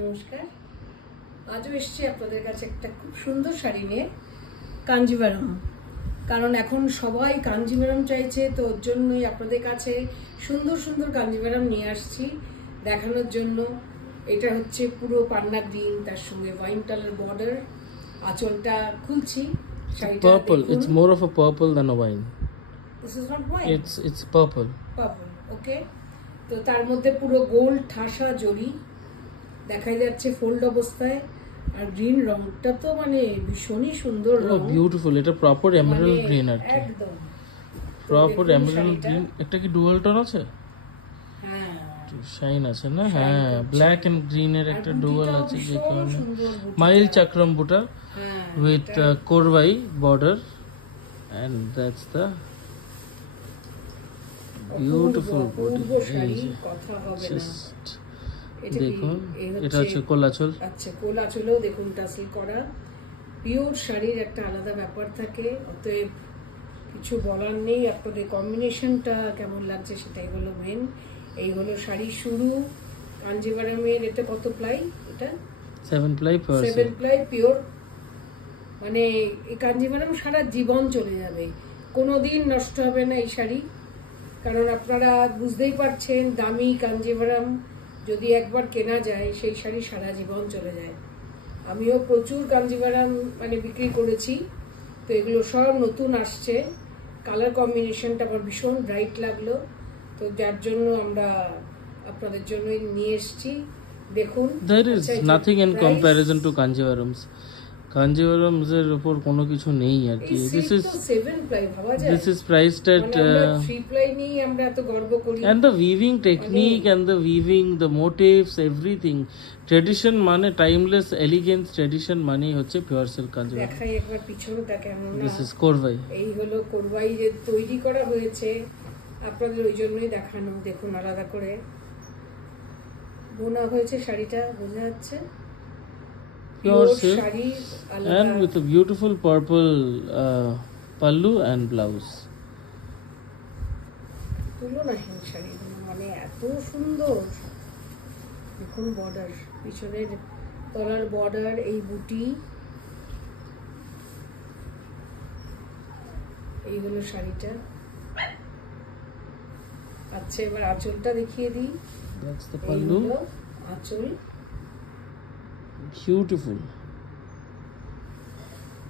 নমস্কার। আজও এসেছি আপনাদের কাছে একটা খুব সুন্দর শাড়ি নিয়ে, কাঞ্জিভারাম। কারণ এখন সবাই কাঞ্জিভারাম চাইছে, তো ওর জন্যই আপনাদের কাছে সুন্দর সুন্দর কাঞ্জিভারাম নিয়ে আসছি দেখানোর জন্য। এটা হচ্ছে পুরো পান্না গ্রিন, তার সঙ্গে ওয়াইন কালার বর্ডার। আঁচলটা খুলছি, শাড়িটা purple. It's more of a purple than a wine. This is not wine. It's purple. Purple, okay. তো তার মধ্যে পুরো গোল্ড ঠাসা জরি দেখাই যাচ্ছে ফোল্ড অবস্থায়। আর গ্রিন রংটা তো মানে ভীষণই সুন্দর রং। বিউটিফুল। এটা প্রপার এমারাল্ড গ্রিন আর কি, একদম প্রপার এমারাল্ড গ্রিন। একটা কি ডুয়াল টোন আছে? হ্যাঁ, শাইন আছে না? হ্যাঁ, ব্ল্যাক এন্ড গ্রিন এর একটা ডুয়াল আছে, যে কারণে মাইল চাকরাম বুটা উইথ কোরবাই border, and that's the beautiful body. কথা হবে না। দেখুন, এটা হচ্ছে কোলাচল। আচ্ছা, কোলাচলেও দেখুন টাসেল করা। পিওর শাড়ির একটা আলাদা ব্যাপার থাকে, অতএব কিছু বলার নেই। আপনাদের কম্বিনেশনটা কেমন লাগছে সেটাই হলো মেন। এই হলো শাড়ির শুরু কাঞ্জিভারামের। এটা কত প্লাই? এটা 7 প্লাই পিওর। 7 ply pure. মানে এই কাঞ্জিভারাম সারা জীবন চলে যাবে, কোনোদিন নষ্ট হবে না এই শাড়ি। কারণ আপনারা বুঝতেই পারছেন, দামি কাঞ্জিভারাম যদি একবার কেনা যায় সেই শাড়ি সারা জীবন চলে যায়। আমিও প্রচুর কাঞ্জিভারাম মানে বিক্রি করেছি, তো এগুলো সব নতুন আসছে। কালার কম্বিনেশনটা আমার ভীষণ ব্রাইট লাগলো, তো যার জন্য আমরা আপনাদের জন্য নিয়ে এসেছি। দেখুন, there is nothing in comparison to Kanjivarams. Kanjivarams এর উপর কোনো কিছু নেই আর কি। this is 7 ply, ভাবা যায়। This is priced at 3 ply নিয়ে আমরা এত গর্ব করি। and the weaving technique and the weaving, the motifs, everything. Tradition মানে timeless elegance, tradition মানে হচ্ছে pure silk Kanjivaram. দেখাই একবার পিছনটা কেমন না। This is Korvai. এই হলো কোরবাই যে তৈরি করা হয়েছে আপনাদের ওই জন্যই দেখানো। দেখুন, আলাদা করে বোনা হয়েছে শাড়িটা, বোঝা যাচ্ছে Pure silk sari and with a beautiful purple pallu and blouse. তুলনাহীন sari, মানে এত সুন্দর। দেখুন বর্ডার, পিছনের তলার বর্ডার, এই বুটি, এই হলো শাড়িটা। আচ্ছা, এবার আঁচলটা দেখিয়ে দিই। That's the pallu. আঁচল Beautiful.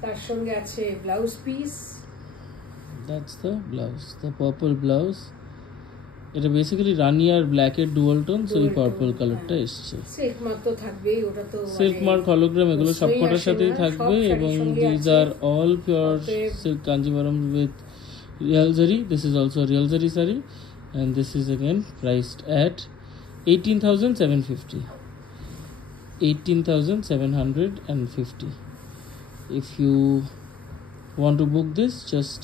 তার সঙ্গে আছে blouse piece. That's the blouse, the purple blouse. এটা বেসিক্যালি রানি আর ব্ল্যাক এর ডুয়াল টোন, সো এই পার্পল কালারটা এসেছে। সিল্ক মার্ক তো থাকবেই, ওটা তো সিল্ক মার্ক, হলোগ্রাম, এগুলো সবকটার সাথেই থাকবে। এবং these are all pure silk Kanjivaram with Real জারি। দিস ইজ অলসো রিয়াল জারি sari, and this is again priced at 18,750. 18,750. If you want to book this, just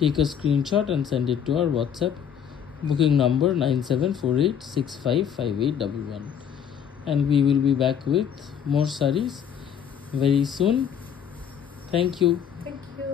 take a screenshot and send it to our WhatsApp. Booking number 9748655811. And we will be back with more sarees very soon. Thank you. Thank you.